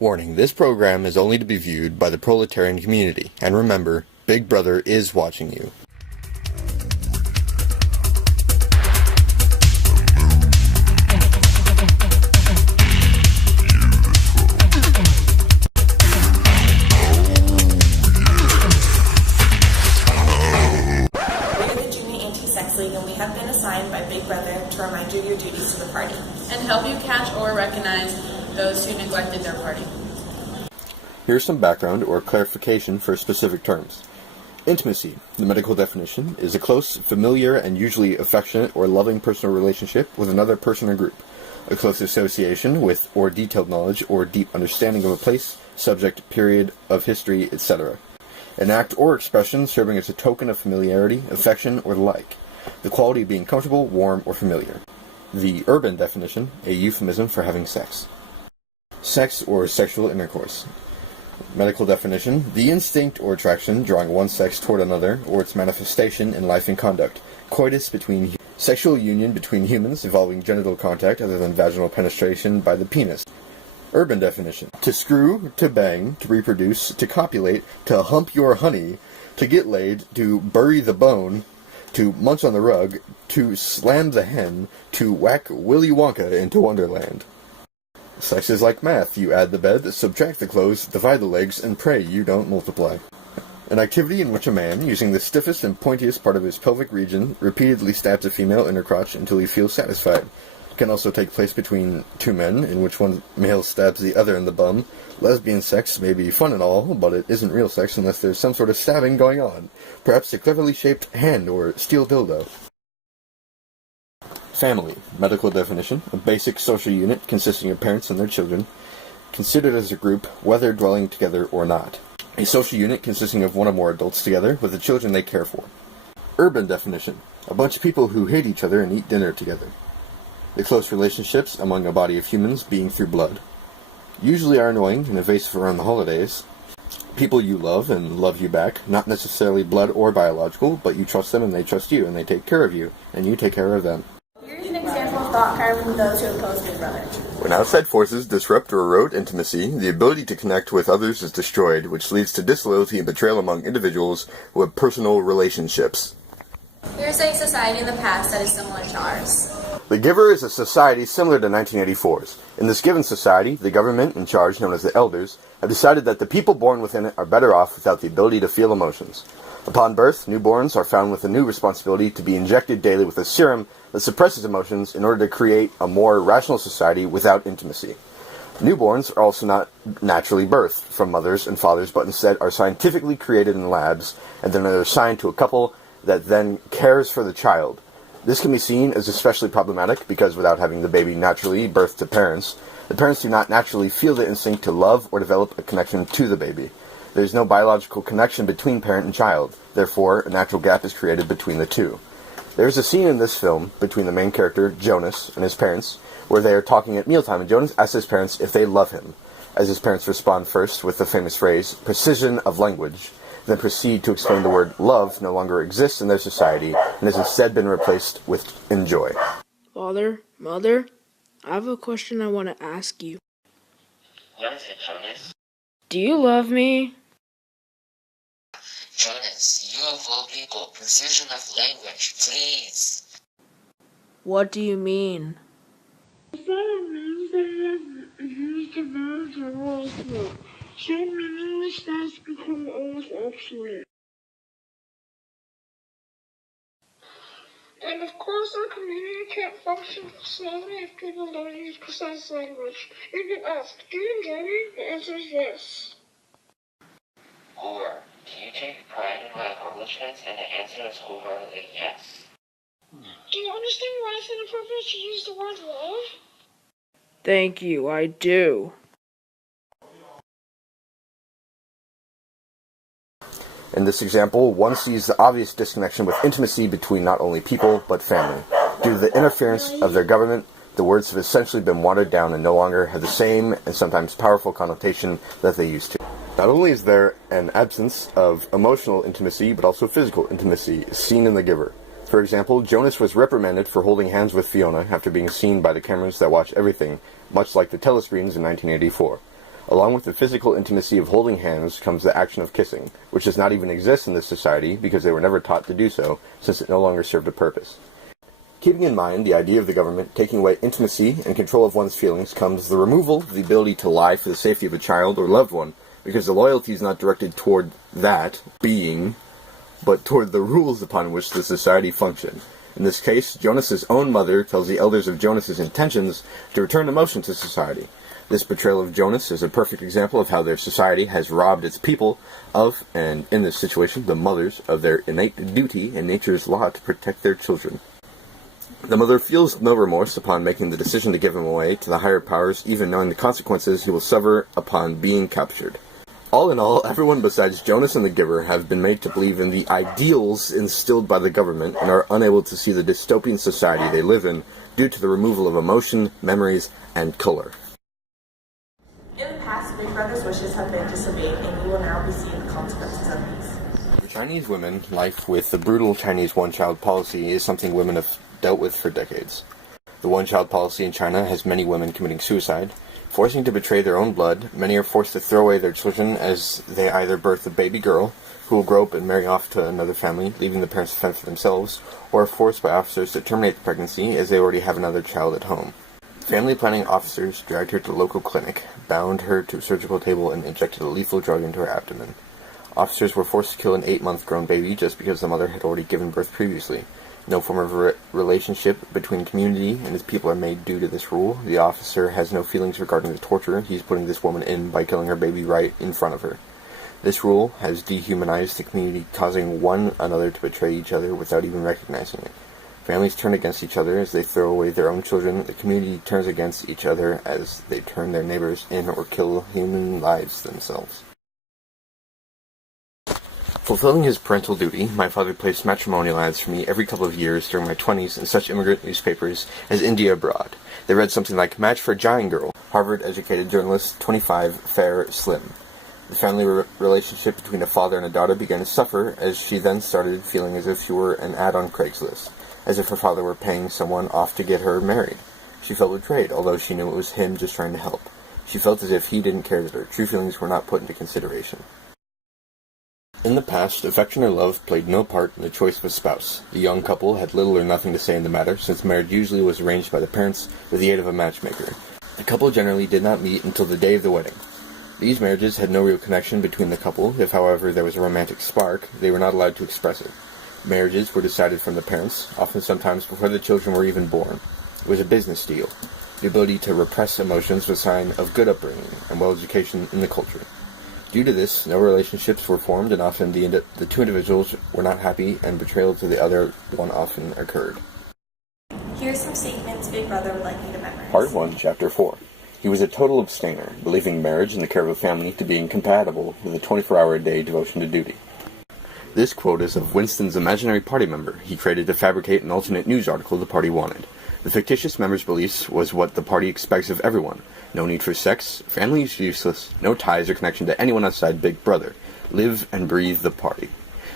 Warning, this program is only to be viewed by the proletarian community, and remember, Big Brother is watching you. And we have been assigned by Big Brother to remind you of your duties to the party. And help you catch or recognize those who neglected their party. Here's some background or clarification for specific terms. Intimacy, the medical definition, is a close, familiar, and usually affectionate or loving personal relationship with another person or group. A close association with or detailed knowledge or deep understanding of a place, subject, period of history, etc. An act or expression serving as a token of familiarity, affection, or the like. The quality being comfortable, warm, or familiar. The urban definition, a euphemism for having sex. Sex or sexual intercourse. Medical definition, the instinct or attraction drawing one sex toward another, or its manifestation in life and conduct. Coitus between sexual union between humans involving genital contact other than vaginal penetration by the penis. Urban definition, to screw, to bang, to reproduce, to copulate, to hump your honey, to get laid, to bury the bone, to munch on the rug, to slam the hen, to whack Willy Wonka into Wonderland. Sex is like math. You add the bed, subtract the clothes, divide the legs, and pray you don't multiply. An activity in which a man, using the stiffest and pointiest part of his pelvic region, repeatedly stabs a female in her crotch until he feels satisfied. It can also take place between two men, in which one male stabs the other in the bum. Lesbian sex may be fun and all, but it isn't real sex unless there's some sort of stabbing going on. Perhaps a cleverly shaped hand or steel dildo. Family, medical definition, a basic social unit consisting of parents and their children, considered as a group, whether dwelling together or not. A social unit consisting of one or more adults together with the children they care for. Urban definition, a bunch of people who hate each other and eat dinner together. The close relationships among a body of humans being through blood. Usually are annoying and evasive around the holidays. People you love and love you back, not necessarily blood or biological, but you trust them and they trust you, and they take care of you, and you take care of them. Here's an example of thought crime from those who oppose Big Brother. When outside forces disrupt or erode intimacy, the ability to connect with others is destroyed, which leads to disloyalty and betrayal among individuals who have personal relationships. Here's a society in the past that is similar to ours. The Giver is a society similar to 1984's. In this given society, the government in charge, known as the Elders, have decided that the people born within it are better off without the ability to feel emotions. Upon birth, newborns are found with a new responsibility to be injected daily with a serum that suppresses emotions in order to create a more rational society without intimacy. Newborns are also not naturally birthed from mothers and fathers, but instead are scientifically created in labs, and then are assigned to a couple that then cares for the child. This can be seen as especially problematic because without having the baby naturally birthed to parents, the parents do not naturally feel the instinct to love or develop a connection to the baby. There is no biological connection between parent and child. Therefore, a natural gap is created between the two. There is a scene in this film between the main character, Jonas, and his parents, where they are talking at mealtime, and Jonas asks his parents if they love him, as his parents respond first with the famous phrase, precision of language, then proceed to explain the word love no longer exists in their society and has instead been replaced with enjoy. Father, Mother, I have a question I want to ask you. What is it, Jonas? Do you love me? Jonas, you of all people, precision of language, please. What do you mean? That means that you have used the verbs or rules to. Some meaningless has become almost obsolete. And of course our community can't function slowly if people don't use precise language. You get asked, do you enjoy me? The answer is yes. Or, do you take pride in my accomplishments? And the answer is wholeheartedly yes. Do you understand why it's inappropriate to use the word love? Thank you, I do. In this example, one sees the obvious disconnection with intimacy between not only people, but family. Due to the interference of their government, the words have essentially been watered down and no longer have the same and sometimes powerful connotation that they used to. Not only is there an absence of emotional intimacy, but also physical intimacy seen in The Giver. For example, Jonas was reprimanded for holding hands with Fiona after being seen by the cameras that watch everything, much like the telescreens in 1984. Along with the physical intimacy of holding hands comes the action of kissing, which does not even exist in this society because they were never taught to do so, since it no longer served a purpose. Keeping in mind the idea of the government taking away intimacy and control of one's feelings comes the removal of the ability to lie for the safety of a child or loved one, because the loyalty is not directed toward that being, but toward the rules upon which the society functioned. In this case, Jonas's own mother tells the elders of Jonas's intentions to return emotion to society. This portrayal of Jonas is a perfect example of how their society has robbed its people of, and in this situation, the mothers, of their innate duty and nature's law to protect their children. The mother feels no remorse upon making the decision to give him away to the higher powers, even knowing the consequences he will suffer upon being captured. All in all, everyone besides Jonas and the giver have been made to believe in the ideals instilled by the government and are unable to see the dystopian society they live in due to the removal of emotion, memories, and color. In the past, Big Brother's wishes have been disobeyed, and you will now be seeing the consequences of these. For Chinese women, life with the brutal Chinese one-child policy is something women have dealt with for decades. The one-child policy in China has many women committing suicide. Forcing to betray their own blood, many are forced to throw away their children as they either birth a baby girl, who will grow up and marry off to another family, leaving the parents to fend for themselves, or are forced by officers to terminate the pregnancy as they already have another child at home. Family planning officers dragged her to the local clinic, bound her to a surgical table, and injected a lethal drug into her abdomen. Officers were forced to kill an 8-month grown baby just because the mother had already given birth previously. No form of relationship between community and its people are made due to this rule. The officer has no feelings regarding the torture he's putting this woman in by killing her baby right in front of her. This rule has dehumanized the community, causing one another to betray each other without even recognizing it. Families turn against each other as they throw away their own children. The community turns against each other as they turn their neighbors in or kill human lives themselves. Fulfilling his parental duty, my father placed matrimonial ads for me every couple of years during my 20s in such immigrant newspapers as India Abroad. They read something like, "Match for Giant Girl, Harvard-educated journalist, 25, fair, slim." The family relationship between a father and a daughter began to suffer as she then started feeling as if she were an ad on Craigslist, as if her father were paying someone off to get her married. She felt betrayed, although she knew it was him just trying to help. She felt as if he didn't care that her true feelings were not put into consideration. In the past, affection or love played no part in the choice of a spouse. The young couple had little or nothing to say in the matter, since marriage usually was arranged by the parents with the aid of a matchmaker. The couple generally did not meet until the day of the wedding. These marriages had no real connection between the couple. If, however, there was a romantic spark, they were not allowed to express it. Marriages were decided from the parents, often sometimes before the children were even born. It was a business deal. The ability to repress emotions was a sign of good upbringing and well-education in the culture. Due to this, no relationships were formed, and often the two individuals were not happy, and betrayal to the other one often occurred. Here are some statements Big Brother would like you to memorize. Part 1, Chapter 4. He was a total abstainer, believing marriage and the care of a family to be incompatible with a 24-hour-a-day devotion to duty. This quote is of Winston's imaginary party member. He created to fabricate an alternate news article the party wanted. The fictitious member's beliefs was what the party expects of everyone. No need for sex, family is useless, no ties or connection to anyone outside Big Brother. Live and breathe the party.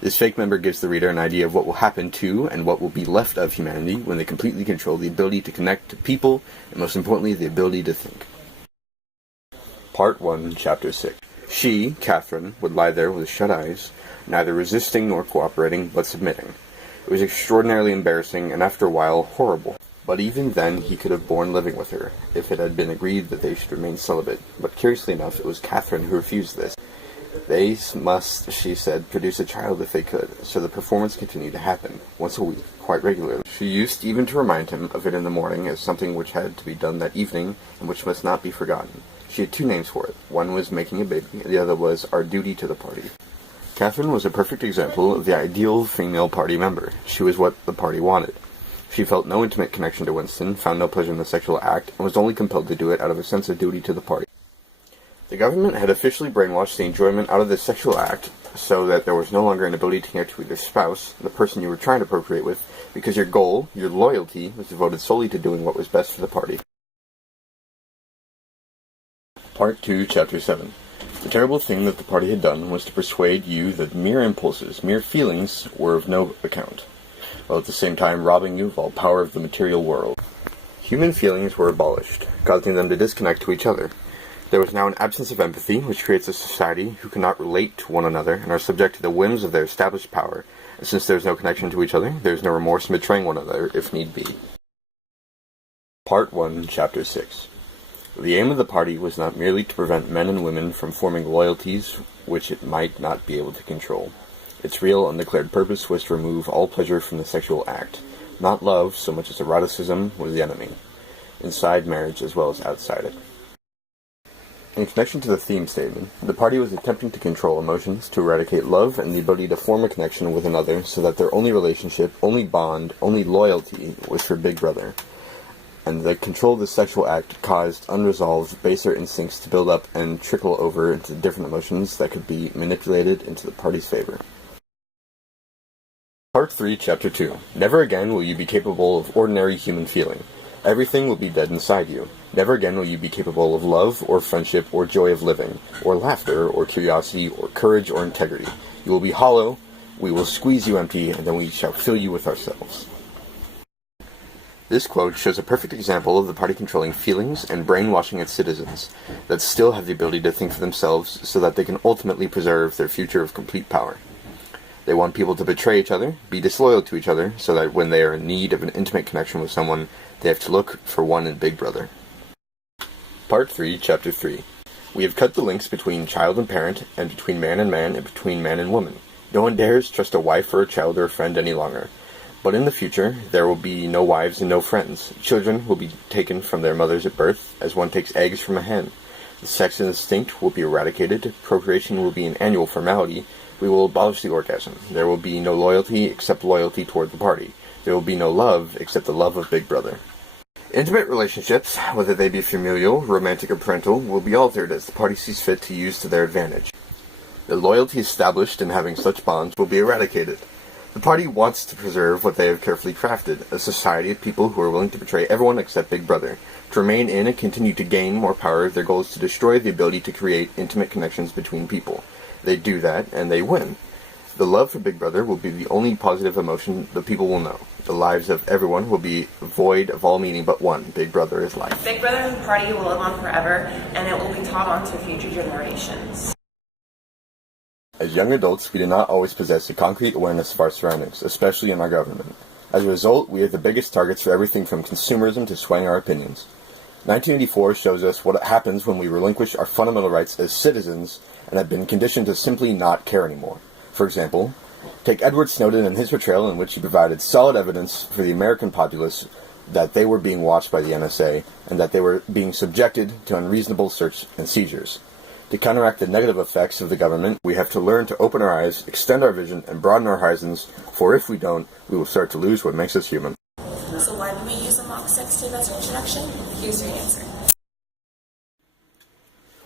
This fake member gives the reader an idea of what will happen to and what will be left of humanity when they completely control the ability to connect to people, and most importantly, the ability to think. Part 1, Chapter 6. She, Catherine, would lie there with shut eyes, neither resisting nor cooperating, but submitting. It was extraordinarily embarrassing, and after a while, horrible. But even then, he could have borne living with her, if it had been agreed that they should remain celibate. But curiously enough, it was Catherine who refused this. They must, she said, produce a child if they could, so the performance continued to happen, once a week, quite regularly. She used even to remind him of it in the morning as something which had to be done that evening, and which must not be forgotten. She had two names for it. One was making a baby, the other was our duty to the party. Catherine was a perfect example of the ideal female party member. She was what the party wanted. She felt no intimate connection to Winston, found no pleasure in the sexual act, and was only compelled to do it out of a sense of duty to the party. The government had officially brainwashed the enjoyment out of the sexual act so that there was no longer an ability to connect with your spouse, the person you were trying to procreate with, because your goal, your loyalty, was devoted solely to doing what was best for the party. Part 2, Chapter 7. The terrible thing that the party had done was to persuade you that mere impulses, mere feelings, were of no account, while at the same time robbing you of all power of the material world. Human feelings were abolished, causing them to disconnect to each other. There was now an absence of empathy, which creates a society who cannot relate to one another and are subject to the whims of their established power. And since there is no connection to each other, there is no remorse in betraying one another, if need be. Part 1, Chapter 6. The aim of the party was not merely to prevent men and women from forming loyalties which it might not be able to control. Its real, undeclared purpose was to remove all pleasure from the sexual act. Not love, so much as eroticism, was the enemy, inside marriage as well as outside it. In connection to the theme statement, the party was attempting to control emotions, to eradicate love and the ability to form a connection with another so that their only relationship, only bond, only loyalty was for Big Brother. And the control of the sexual act caused unresolved, baser instincts to build up and trickle over into different emotions that could be manipulated into the party's favor. Part 3, Chapter 2. Never again will you be capable of ordinary human feeling. Everything will be dead inside you. Never again will you be capable of love, or friendship, or joy of living, or laughter, or curiosity, or courage, or integrity. You will be hollow, we will squeeze you empty, and then we shall fill you with ourselves. This quote shows a perfect example of the party controlling feelings and brainwashing its citizens that still have the ability to think for themselves so that they can ultimately preserve their future of complete power. They want people to betray each other, be disloyal to each other, so that when they are in need of an intimate connection with someone, they have to look for one in Big Brother. Part 3, Chapter 3. We have cut the links between child and parent, and between man, and between man and woman. No one dares trust a wife or a child or a friend any longer. But in the future, there will be no wives and no friends. Children will be taken from their mothers at birth, as one takes eggs from a hen. The sex instinct will be eradicated. Procreation will be an annual formality. We will abolish the orgasm. There will be no loyalty except loyalty toward the party. There will be no love except the love of Big Brother. Intimate relationships, whether they be familial, romantic, or parental, will be altered as the party sees fit to use to their advantage. The loyalty established in having such bonds will be eradicated. The party wants to preserve what they have carefully crafted, a society of people who are willing to betray everyone except Big Brother. To remain in and continue to gain more power, their goal is to destroy the ability to create intimate connections between people. They do that, and they win. The love for Big Brother will be the only positive emotion the people will know. The lives of everyone will be void of all meaning but one. Big Brother is life. Big Brother and the party will live on forever, and it will be taught on to future generations. As young adults, we do not always possess a concrete awareness of our surroundings, especially in our government. As a result, we are the biggest targets for everything from consumerism to swaying our opinions. 1984 shows us what happens when we relinquish our fundamental rights as citizens and have been conditioned to simply not care anymore. For example, take Edward Snowden and his portrayal in which he provided solid evidence for the American populace that they were being watched by the NSA and that they were being subjected to unreasonable search and seizures. To counteract the negative effects of the government, we have to learn to open our eyes, extend our vision, and broaden our horizons, for if we don't, we will start to lose what makes us human. So why did we use a mock sex tape as an introduction? Here's your answer.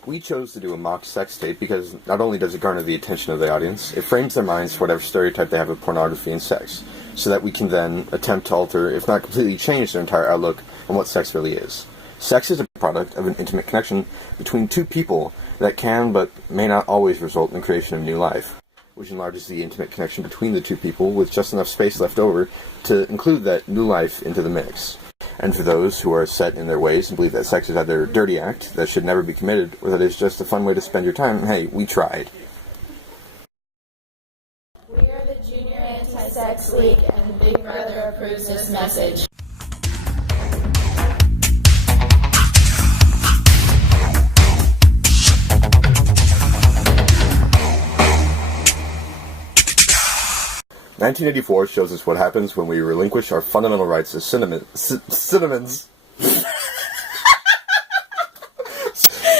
We chose to do a mock sex tape because not only does it garner the attention of the audience, it frames their minds to whatever stereotype they have of pornography and sex, so that we can then attempt to alter, if not completely change, their entire outlook on what sex really is. Sex is a product of an intimate connection between two people that can but may not always result in the creation of new life, which enlarges the intimate connection between the two people with just enough space left over to include that new life into the mix. And for those who are set in their ways and believe that sex is either a dirty act that should never be committed or that it's just a fun way to spend your time, hey, we tried. We are the Junior Anti-Sex League, and Big Brother approves this message. "1984 shows us what happens when we relinquish our fundamental rights as cinnamons.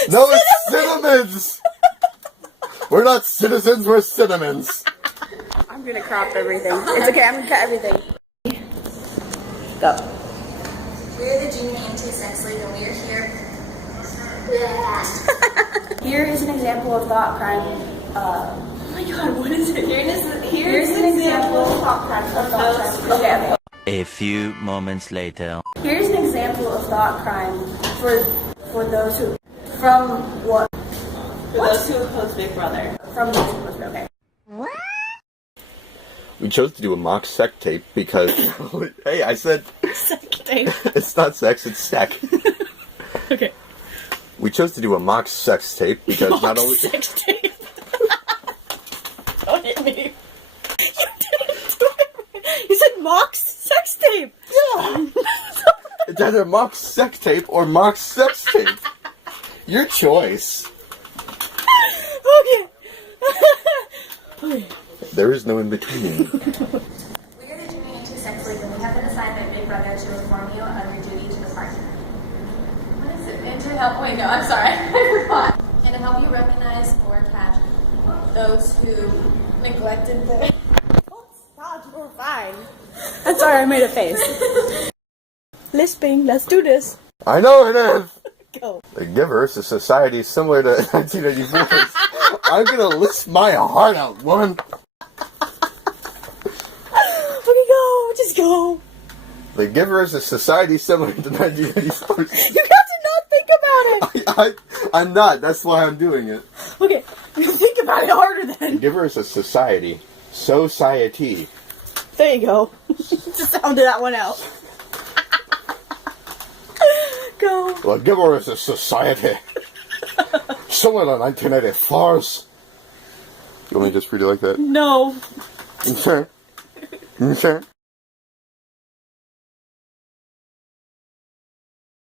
No, it's cinnamons! We're not citizens, we're cinnamons! I'm gonna crop everything. It's okay, I'm gonna cut everything. Go. We're the Junior Anti-Sex League and we are here. Here is an example of thought crime. Oh my god, what is it? Here's an example of thought crime. Okay. A few moments later. Here's an example of thought crime for those who from what? For those who oppose Big Brother. From those who oppose. Okay. We chose to do a mock sex tape because hey, I said Sex tape. it's not sex, it's sec. Okay. We chose to do a mock sex tape because not only... Sex tape. Don't hit me. You didn't do it. You said mock sex tape. Yeah. It's either mock sex tape or mock sex tape. Your choice. Okay. Okay. There is no in between. We are the Junior Anti Sex League, and we have been assigned by Big Brother to inform you of your duty to the party. What is it? And to help. Wait, no, I'm sorry. I forgot. And to help you recognize or catch those who neglected the. Oh, stop, we're fine. I'm sorry, I made a face. Lisping, let's do this. I know it is! Go. The Givers, a society similar to 1984's. I'm gonna lisp my heart out, one. Okay, go, just go. The Givers, a society similar to 1984's. You have to not think about it. I'm not, that's why I'm doing it. Okay, think about it harder The then. Givers, a society. Society. There you go. Just sounded that one out. Go. The Giver is a society. Similar to 1984's. You want me to just read it like that? No. Sure. Sure.